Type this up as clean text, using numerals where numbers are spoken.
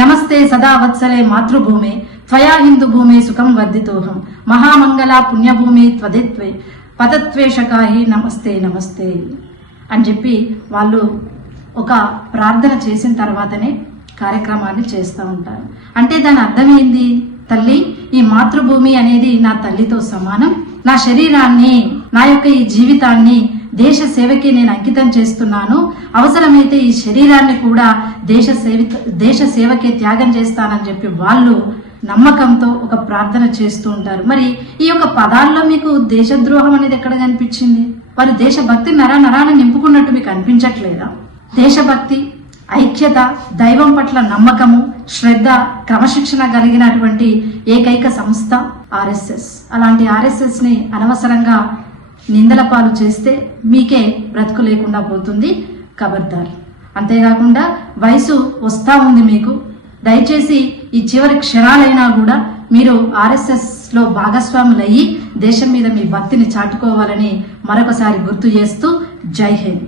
నమస్తే సదా వత్సలే మాతృభూమే త్వయా హిందూ భూమి సుఖం వర్ధితోహం మహామంగళ పుణ్యభూమి త్వదిత్వే పదత్వేషకాహి నమస్తే నమస్తే అని చెప్పి వాళ్ళు ఒక ప్రార్థన చేసిన తర్వాతనే కార్యక్రమాన్ని చేస్తూ ఉంటారు. అంటే దాని అర్థం ఏంది? తల్లి, ఈ మాతృభూమి అనేది నా తల్లితో సమానం. నా శరీరాన్ని, నా యొక్క ఈ జీవితాన్ని దేశ సేవకి నేను అంకితం చేస్తున్నాను. అవసరమైతే ఈ శరీరాన్ని కూడా దేశ సేవకే త్యాగం చేస్తానని చెప్పి వాళ్ళు నమ్మకంతో ఒక ప్రార్థన చేస్తూ ఉంటారు. మరి ఈ యొక్క పదాల్లో మీకు దేశద్రోహం అనేది ఎక్కడ కనిపించింది? వారు దేశభక్తి నరాన్ని నింపుకున్నట్టు మీకు అనిపించట్లేదా? దేశభక్తి, ఐక్యత, దైవం పట్ల నమ్మకము, శ్రద్ధ, క్రమశిక్షణ కలిగినటువంటి ఏకైక సంస్థ ఆర్ఎస్ఎస్. అలాంటి ఆర్ఎస్ఎస్ ని అనవసరంగా నిందల పాలు చేస్తే మీకే బ్రతుకు లేకుండా పోతుంది. ఖబర్దార్. అంతేకాకుండా వయసు వస్తా ఉంది మీకు. దయచేసి ఈ చివరి క్షణాలైనా కూడా మీరు ఆర్ఎస్ఎస్ లో భాగస్వాములయ్యి దేశం మీద మీ భక్తిని చాటుకోవాలని మరొకసారి గుర్తు చేస్తూ జై హింద్.